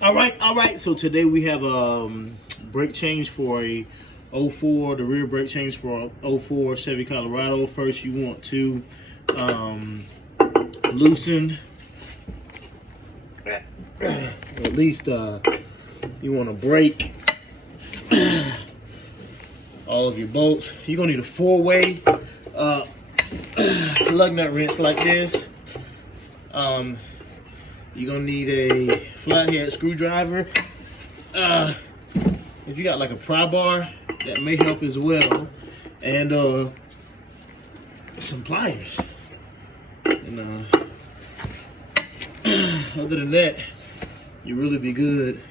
All right. So today we have brake change for a '04, the rear brake change for a '04 Chevy Colorado. First, you want to loosen, at least you want to break all of your bolts. You're gonna need a 4-way lug nut wrench like this. You're gonna need a flathead screwdriver. If you got like a pry bar, that may help as well. And some pliers. And other than that, you really be good.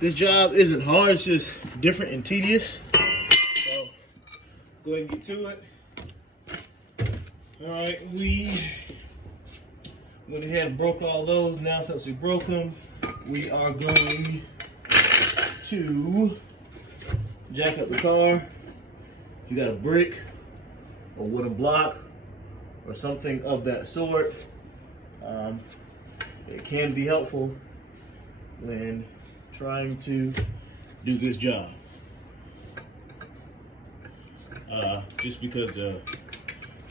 This job isn't hard, it's just different and tedious. So go ahead and get to it. All right, we went ahead and broke all those. Now since we broke them, we are going to jack up the car. If you got a brick or wooden block or something of that sort, it can be helpful when trying to do this job. Just because the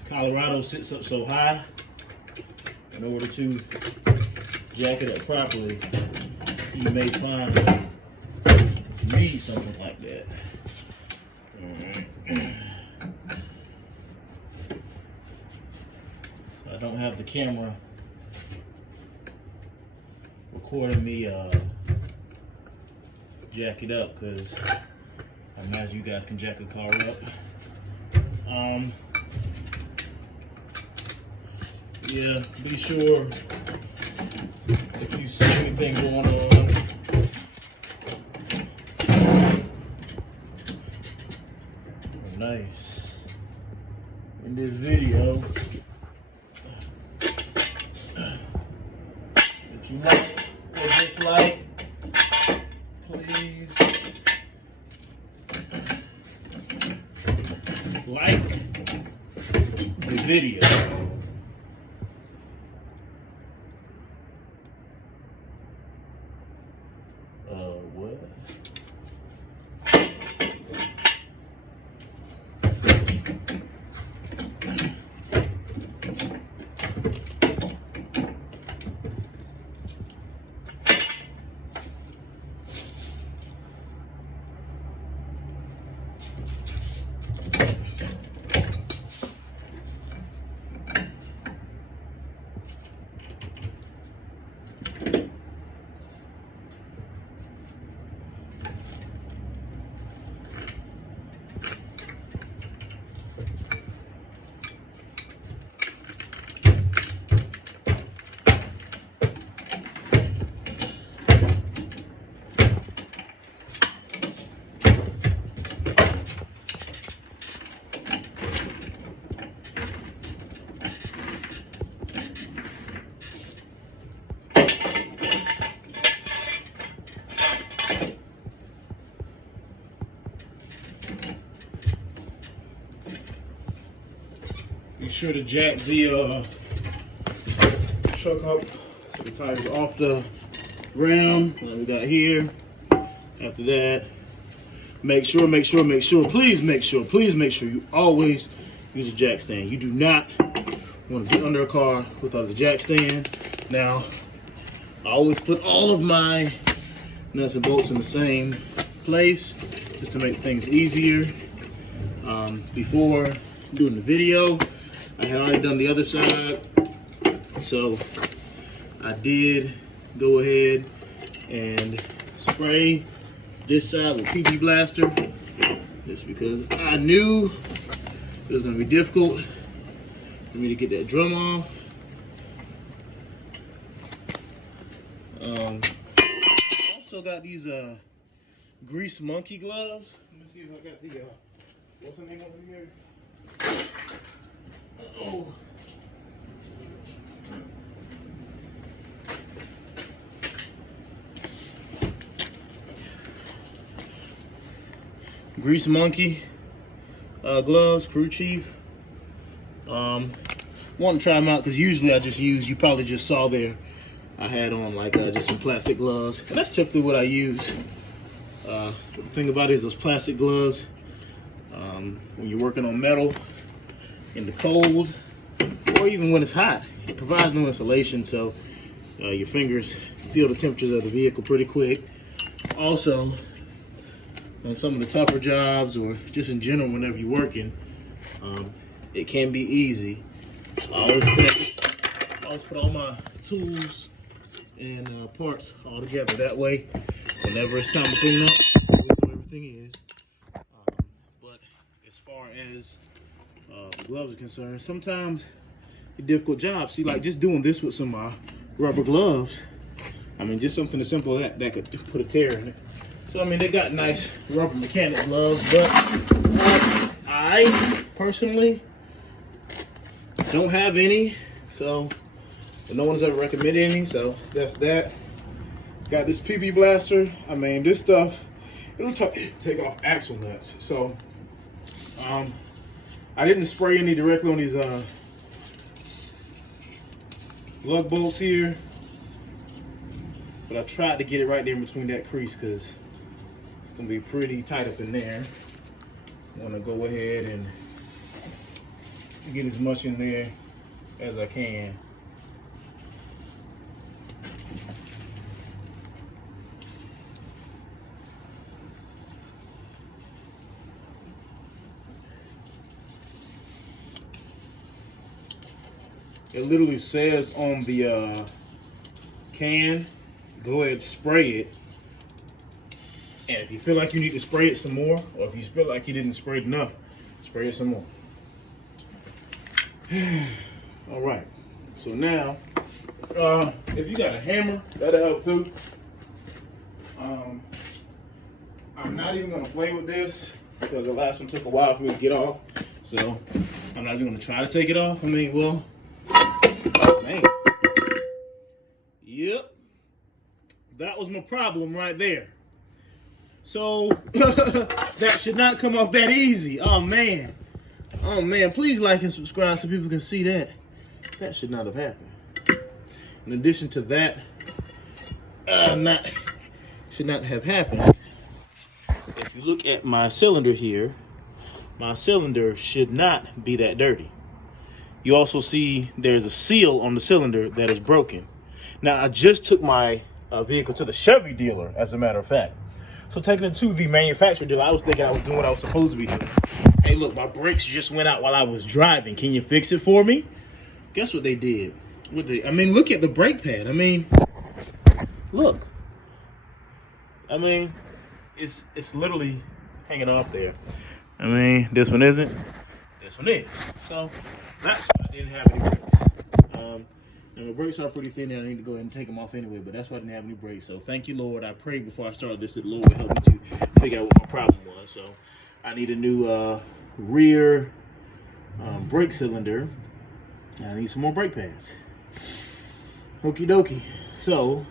Colorado sits up so high, in order to jack it up properly, you may find you need something like that. Alright. So I don't have the camera recording me jack it up, because I imagine you guys can jack a car up. Yeah, be sure if you see anything going on, nice, in this video that you like or dislike, please like the video. What? Be sure to jack the truck up so the tires are off the ground. Like we got here. After that, please make sure you always use a jack stand. You do not want to get under a car without a jack stand. Now, I always put all of my nuts and bolts in the same place just to make things easier. Before doing the video, I had already done the other side, so I did go ahead and spray this side with PB Blaster, just because I knew it was going to be difficult for me to get that drum off. Also got these Grease Monkey gloves. Let me see if I got the what's the name over here? Oh. Grease Monkey gloves, Crew Chief. Want to try them out because usually I just use, you probably just saw there, I had on like just some plastic gloves, and that's typically what I use. The thing about it is those plastic gloves, when you're working on metal in the cold, or even when it's hot, it provides no insulation, so your fingers feel the temperatures of the vehicle pretty quick. Also, on some of the tougher jobs, or just in general whenever you're working, it can be easy. I always put all my tools and parts all together. That way, whenever it's time to clean up, we know where everything is. But as far as the gloves are concerned, sometimes a difficult job. See, like just doing this with some rubber gloves. I mean, just something as simple as that could put a tear in it. So I mean, they got nice rubber mechanic gloves, but I personally don't have any. So no one's ever recommended any. So that's that. Got this PB blaster. I mean, this stuff, it'll take off axle nuts. So I didn't spray any directly on these lug bolts here, but I tried to get it right there in between that crease because it's gonna be pretty tight up in there. I want to go ahead and get as much in there as I can. It literally says on the can, go ahead and spray it. And if you feel like you need to spray it some more, or if you feel like you didn't spray it enough, spray it some more. All right, so now, if you got a hammer, that'll help too. I'm not even gonna play with this because the last one took a while for me to get off. So I'm not even gonna try to take it off. I mean, well, man. Yep, that was my problem right there. So that should not come off that easy. Oh man, please like and subscribe so people can see that. That should not have happened. In addition to that, should not have happened. If you look at my cylinder here, my cylinder should not be that dirty. You also see there's a seal on the cylinder that is broken. Now, I just took my vehicle to the Chevy dealer, as a matter of fact. So taking it to the manufacturer dealer, I was thinking I was doing what I was supposed to be doing. Hey, look, my brakes just went out while I was driving. Can you fix it for me? Guess what they did? I mean, look at the brake pad. I mean, look. I mean, it's literally hanging off there. I mean, this one isn't. This one is. So that's why I didn't have any brakes. And my brakes are pretty thin, and I need to go ahead and take them off anyway, but that's why I didn't have any brakes. So thank you, Lord. I prayed before I started this that the Lord would help me to figure out what my problem was. So I need a new rear brake cylinder, and I need some more brake pads. Okie dokie. So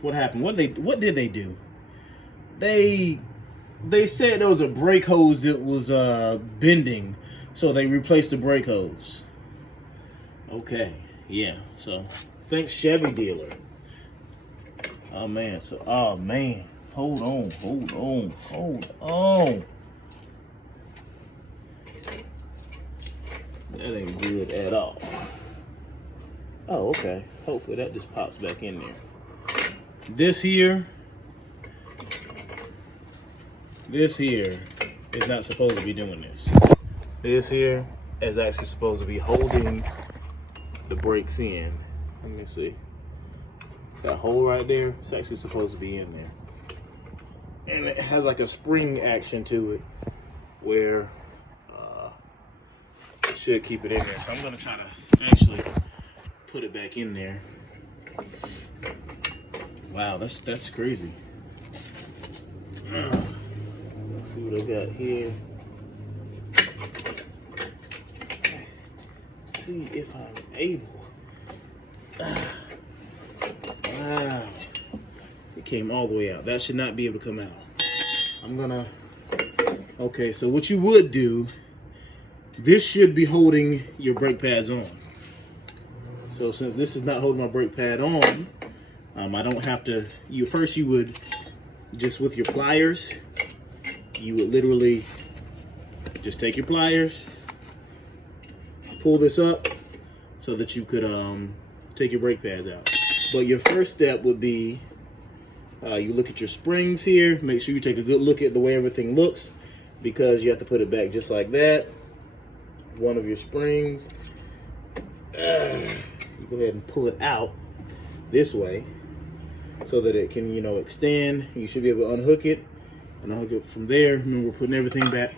what happened? What did they do? They said there was a brake hose that was bending, so they replaced the brake hose. Okay, yeah, so thanks Chevy dealer. Oh man, hold on. That ain't good at all. Oh, okay, hopefully that just pops back in there. This here is not supposed to be doing this. This here is actually supposed to be holding the brakes in. Let me see. That hole right there, it's actually supposed to be in there. And it has like a spring action to it where it should keep it in there. So I'm gonna try to actually put it back in there. Wow, that's crazy. Let's see what I got here. See if I'm able. Wow, it came all the way out. That should not be able to come out. Okay, so what you would do, this should be holding your brake pads on. So since this is not holding my brake pad on, I don't have to, you would, just with your pliers, you would literally just take your pliers, pull this up so that you could take your brake pads out. But your first step would be, you look at your springs here, make sure you take a good look at the way everything looks, because you have to put it back just like that. One of your springs, you go ahead and pull it out this way so that it can, extend. You should be able to unhook it and unhook it from there. Remember, we're putting everything back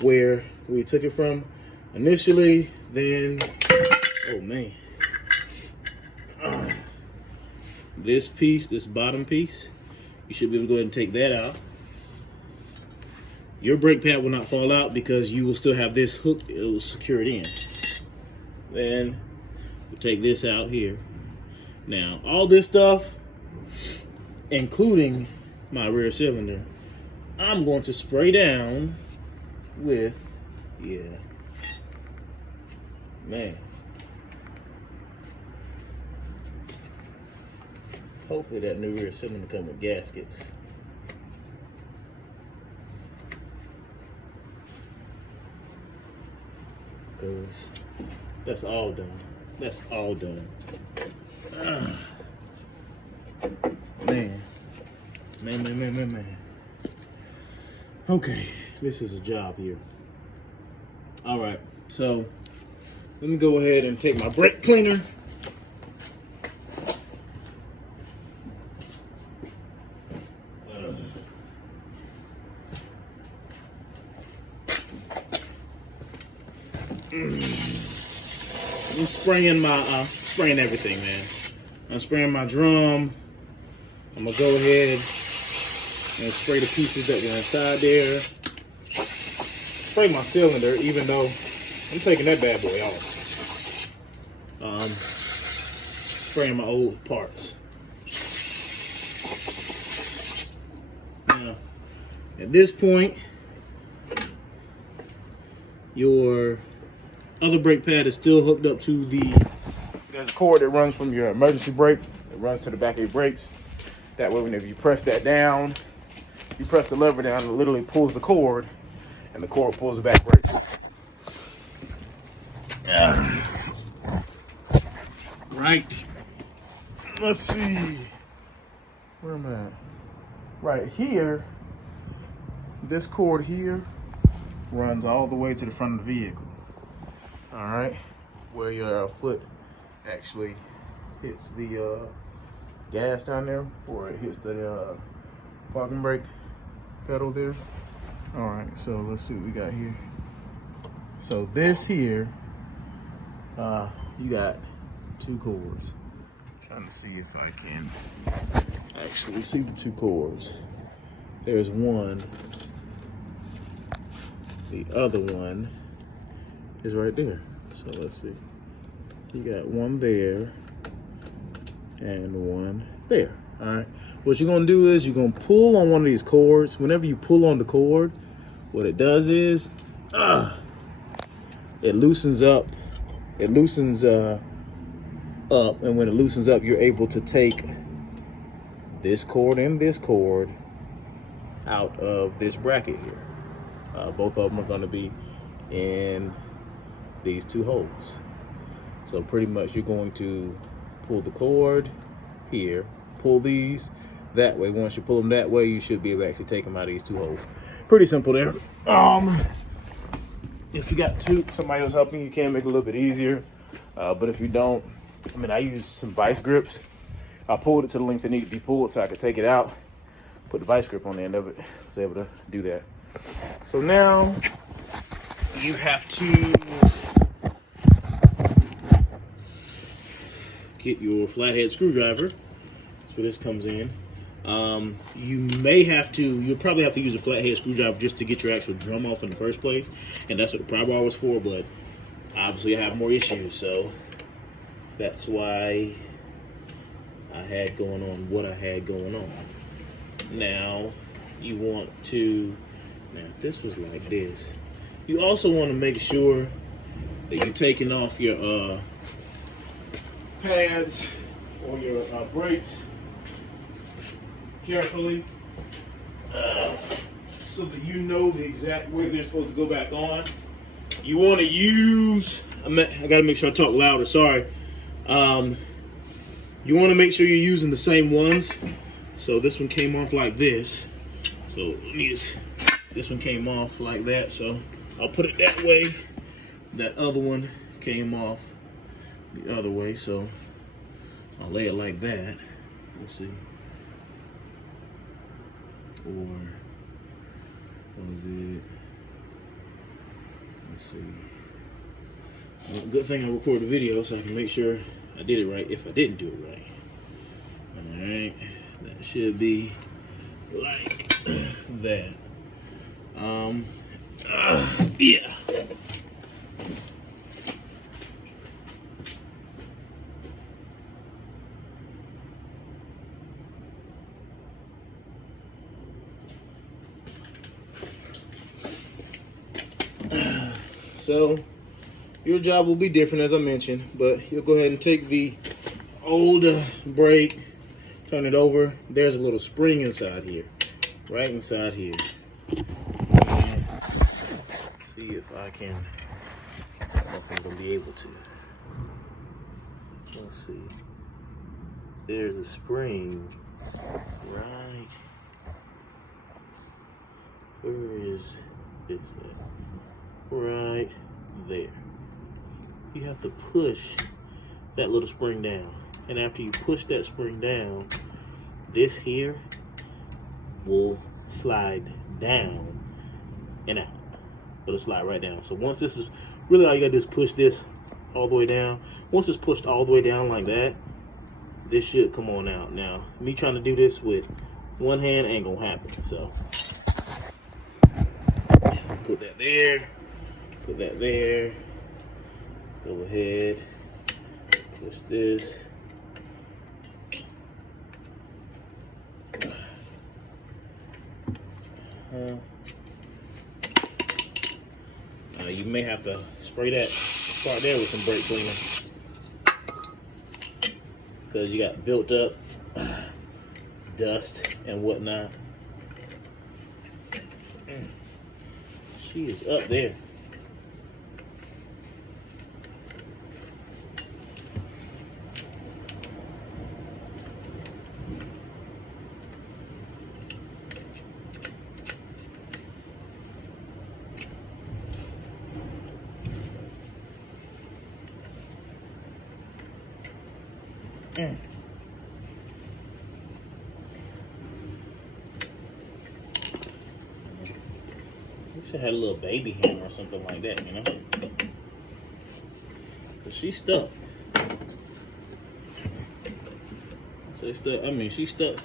where we took it from initially. Then, oh man, this piece, this bottom piece, you should be able to go ahead and take that out. Your brake pad will not fall out because you will still have this hooked, it will secure it in. Then we'll take this out here. Now, all this stuff, including my rear cylinder, I'm going to spray down with, man. Hopefully that new rear cylinder comes with gaskets. Because that's all done. That's all done. Man. Okay, this is a job here. All right, so let me go ahead and take my brake cleaner. I'm spraying everything, man. I'm spraying my drum. I'm gonna go ahead and spray the pieces that were inside there. Spray my cylinder, even though I'm taking that bad boy off. Spraying my old parts. Now, at this point, your other brake pad is still hooked up to there's a cord that runs from your emergency brake. It runs to the back of your brakes. That way, whenever you press that down, you press the lever down, it literally pulls the cord, and the cord pulls the back brake. Right. Let's see. Where am I at? Right here, this cord here runs all the way to the front of the vehicle. All right, where your foot actually hits the gas down there, or it hits the parking brake pedal there. All right, so let's see what we got here. So this here, you got two cords. Trying to see if I can actually see the two cords. There's one. The other one is right there. So let's see. You got one there and one there. All right. What you're gonna do is you're gonna pull on one of these cords. Whenever you pull on the cord, what it does is it loosens up. It loosens up, and when it loosens up, you're able to take this cord and this cord out of this bracket here. Both of them are going to be in these two holes. So pretty much you're going to pull the cord here, pull these that way. Once you pull them that way, you should be able to actually take them out of these two holes. Pretty simple there. If you got somebody else helping, you can make it a little bit easier. But if you don't, I use some vice grips. I pulled it to the length it needed to be pulled so I could take it out, put the vice grip on the end of it. I was able to do that. So now you have to get your flathead screwdriver. That's where this comes in. You'll probably have to use a flathead screwdriver just to get your actual drum off in the first place. And that's what the pry bar was for, but obviously I have more issues, so that's why I had going on what I had going on. Now, you want to, if this was like this, you also want to make sure that you're taking off your pads or your brakes carefully so that you know the exact way they're supposed to go back on. You want to use, I gotta make sure I talk louder, sorry. You want to make sure you're using the same ones. So this one came off like this. So this one came off like that. So I'll put it that way. That other one came off the other way. So I'll lay it like that. Let's see. Or was it? Let's see. Well, good thing I recorded the video so I can make sure I did it right if I didn't do it right. Alright, that should be like that. Yeah. So your job will be different, as I mentioned, but you'll go ahead and take the old brake, turn it over. There's a little spring inside here, right inside here. And see if I can, if I'm gonna be able to. Let's see. There's a spring right. Where is this at? Right there. You have to push that little spring down, and after you push that spring down, this here will slide down and out. It'll slide right down. So once this is, really all you gotta do is push this all the way down. Once it's pushed all the way down like that, this should come on out. Now, me trying to do this with one hand ain't gonna happen. So put that there, put that there. Go ahead, push this. You may have to spray that part there with some brake cleaner because you got built up dust and whatnot. She is up there. Wish I had a little baby hammer or something like that, you know? But she's stuck. I say stuck, I mean she's stuck.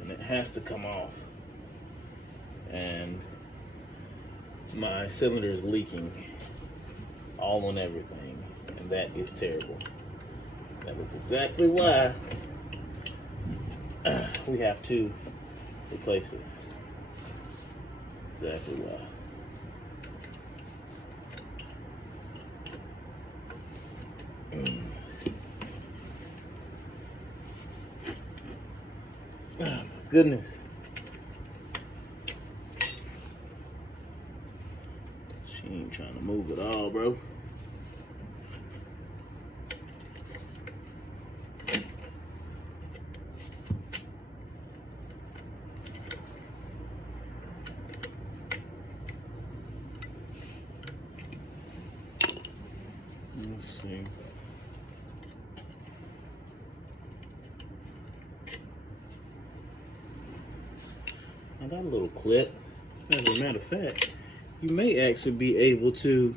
And it has to come off. And my cylinder is leaking all on everything, and that is terrible. That is exactly why we have to replace it. Exactly why. Oh my goodness. She ain't trying to move at all, bro. Let's see. I got a little clip. As a matter of fact, you may actually be able to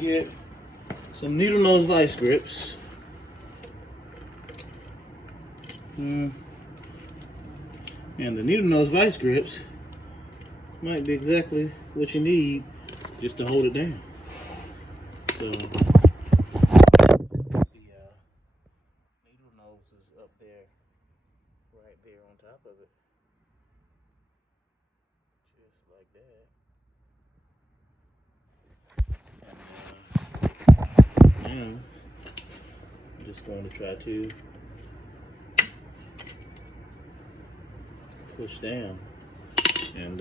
get some needle nose vice grips. And the needle nose vice grips might be exactly what you need just to hold it down. So the needle nose is up there, right there on top of it, just like that. And now I'm just going to try to push down, and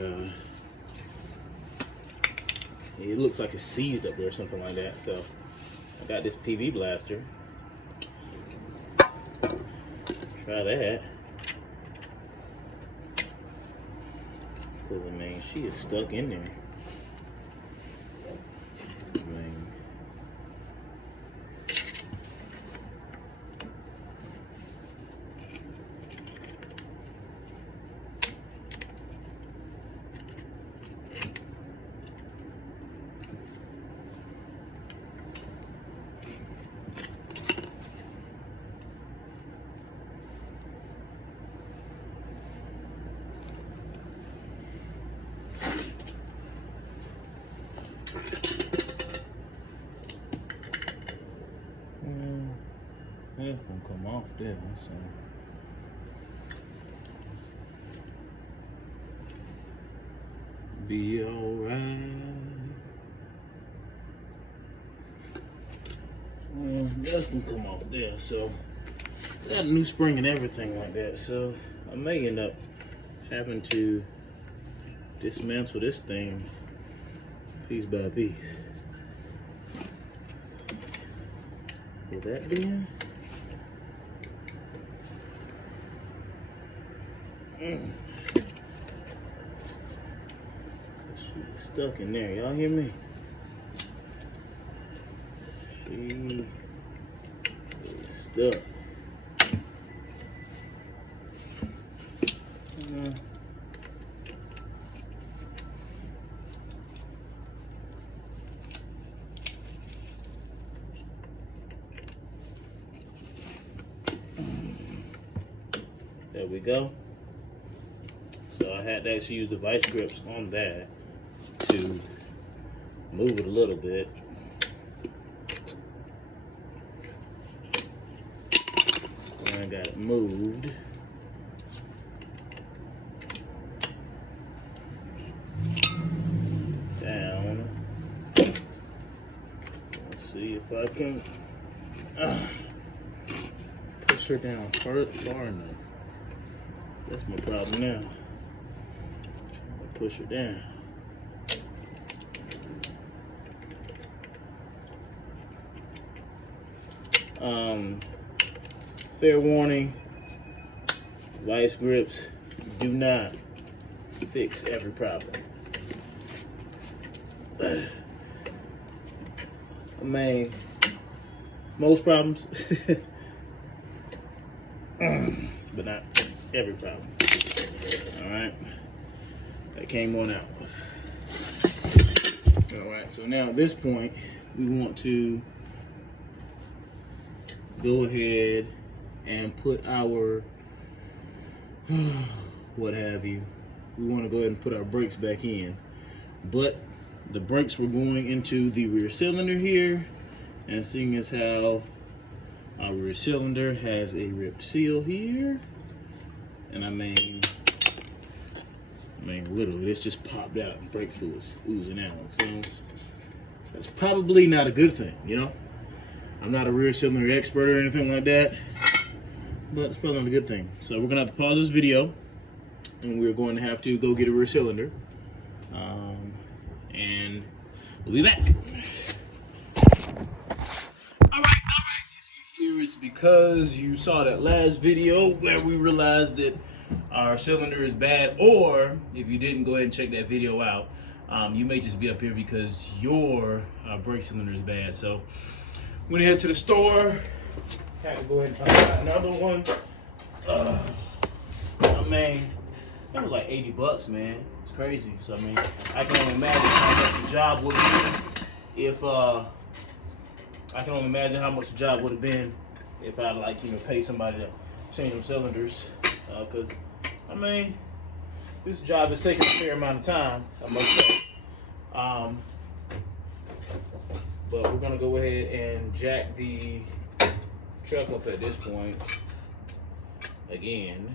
it looks like it's seized up there or something like that. So I got this PV blaster. Try that. Because, I mean, she is stuck in there. I mean, it's gonna come off there, so. Be alright. That's gonna come off there, so. Got a new spring and everything like that, so I may end up having to dismantle this thing piece by piece. Will that be in? She's stuck in there, y'all hear me? She is stuck. There we go. So I had to actually use the vice grips on that to move it a little bit. And I got it moved. Down. Let's see if I can push her down far enough. That's my problem now. Trying to push her down. Fair warning, vice grips do not fix every problem. I mean, most problems, but not every problem. Alright, that came on out. Alright, so now at this point, we want to go ahead and put our, what have you, we want to go ahead and put our brakes back in. But the brakes were going into the rear cylinder here, and seeing as how our rear cylinder has a ripped seal here, and I mean literally this just popped out and brake fluid's oozing out, so that's probably not a good thing, you know. I'm not a rear cylinder expert or anything like that, but it's probably not a good thing. So we're gonna have to pause this video, and we're going to have to go get a rear cylinder, and we'll be back. All right. If you're here, it's because you saw that last video where we realized that our cylinder is bad, or if you didn't, go ahead and check that video out. You may just be up here because your brake cylinder is bad. So went ahead to the store, had to go ahead and buy another one. I mean, that was like 80 bucks, man. It's crazy. So I mean, I can only imagine how much the job would be if I can only imagine how much the job would have been if I pay somebody to change them cylinders. Cause I mean, this job is taking a fair amount of time, I must say. But we're gonna go ahead and jack the truck up at this point again.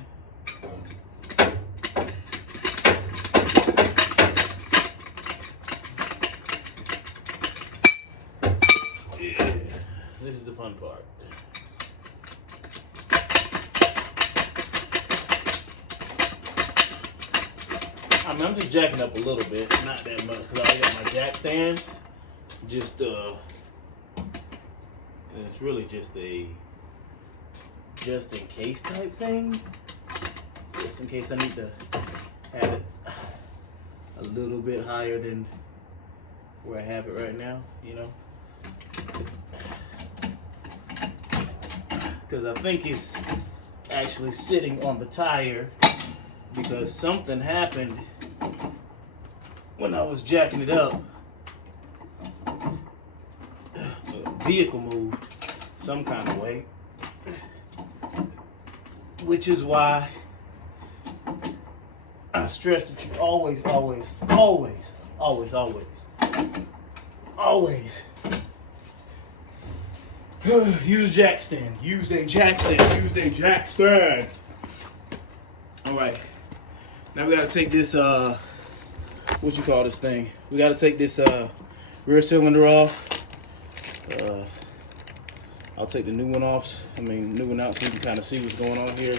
Yeah, this is the fun part. I mean, I'm just jacking up a little bit, not that much, because I already got my jack stands. Just and it's really just a just in case type thing. Just in case I need to have it a little bit higher than where I have it right now, you know. Because I think it's actually sitting on the tire because something happened when I was jacking it up. A vehicle moved some kind of way, which is why I stress that you always use a jack stand. Use a jack stand. Use a jack stand. All right. Now we gotta take this what you call this thing? We gotta take this rear cylinder off. I'll take the new one off. New one out so you can kind of see what's going on here.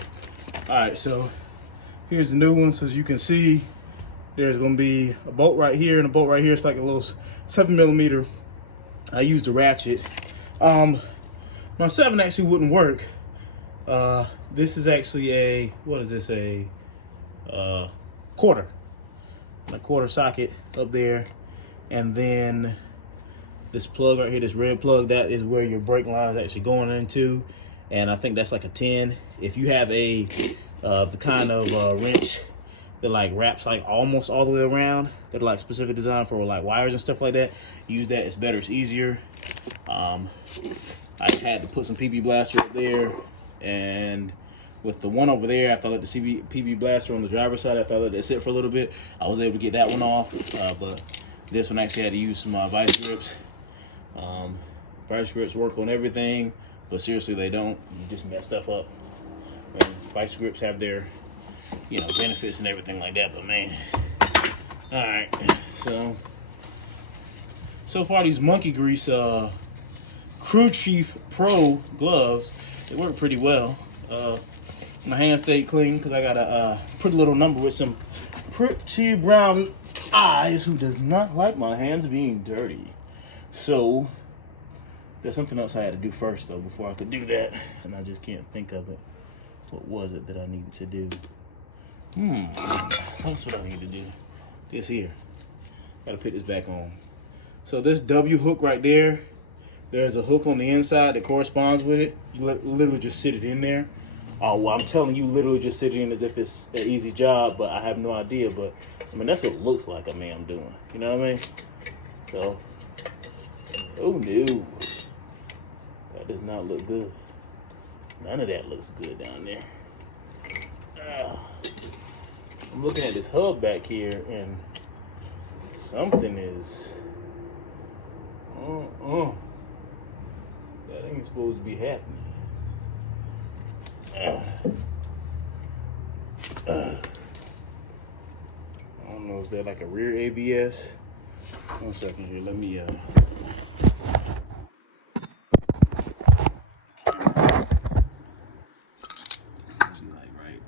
All right, so here's the new one. So as you can see, there's going to be a bolt right here and a bolt right here. It's like a little 7mm. I used a ratchet. My 7 actually wouldn't work. This is actually a, what is this? A quarter. A quarter socket up there. And then this plug right here, this red plug, that is where your brake line is actually going into. And I think that's like a 10. If you have a the kind of wrench that like wraps like almost all the way around, that are like specific design for like wires and stuff like that, use that. It's better, it's easier. I had to put some PB Blaster up there, and with the one over there, after I let the PB Blaster on the driver's side, after I let it sit for a little bit, I was able to get that one off. But this one actually had to use some vice grips. Vice grips work on everything, but seriously, they don't. You just mess stuff up. And vice grips have their, benefits and everything like that. But man, all right. So far these Monkey Grease Crew Chief Pro gloves, they work pretty well. My hands stayed clean because I got a pretty little number with some pretty brown eyes who does not like my hands being dirty. So there's something else I had to do first though before I could do that, and I just can't think of it. What was it that I needed to do? That's what I need to do. This here. Gotta put this back on. So this W hook right there, there's a hook on the inside that corresponds with it. You literally just sit it in there. Oh, well, I'm telling you, literally just sit it in as if it's an easy job, but I have no idea. But that's what it looks like. I'm doing. You know what I mean? So, oh no, that does not look good. None of that looks good down there. I'm looking at this hub back here, and something is. That ain't supposed to be happening. I don't know, is that like a rear ABS? 1 second here, let me like right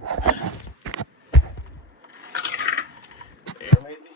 there maybe?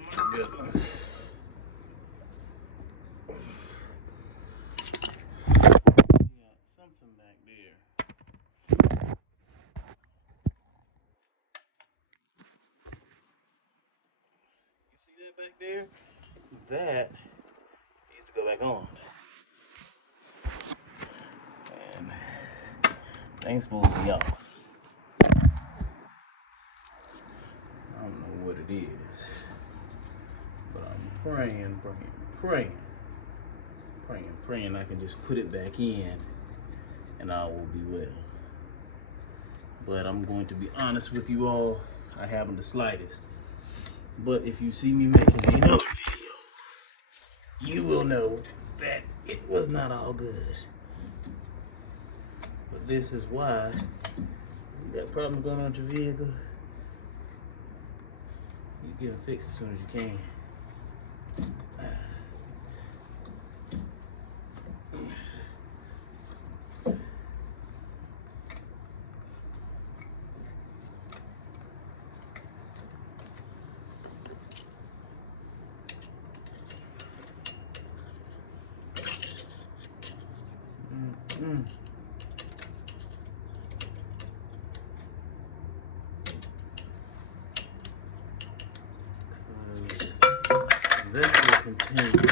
my goodness. Yeah, something back there. You see that back there? That needs to go back on. And things supposed to be off. I don't know what it is. But I'm praying I can just put it back in and all will be well. But I'm going to be honest with you all, I haven't the slightest. But if you see me making another video, you will know that it was not all good. But this is why you got problems going on with your vehicle. You get them fixed as soon as you can. That will continue.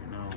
You know.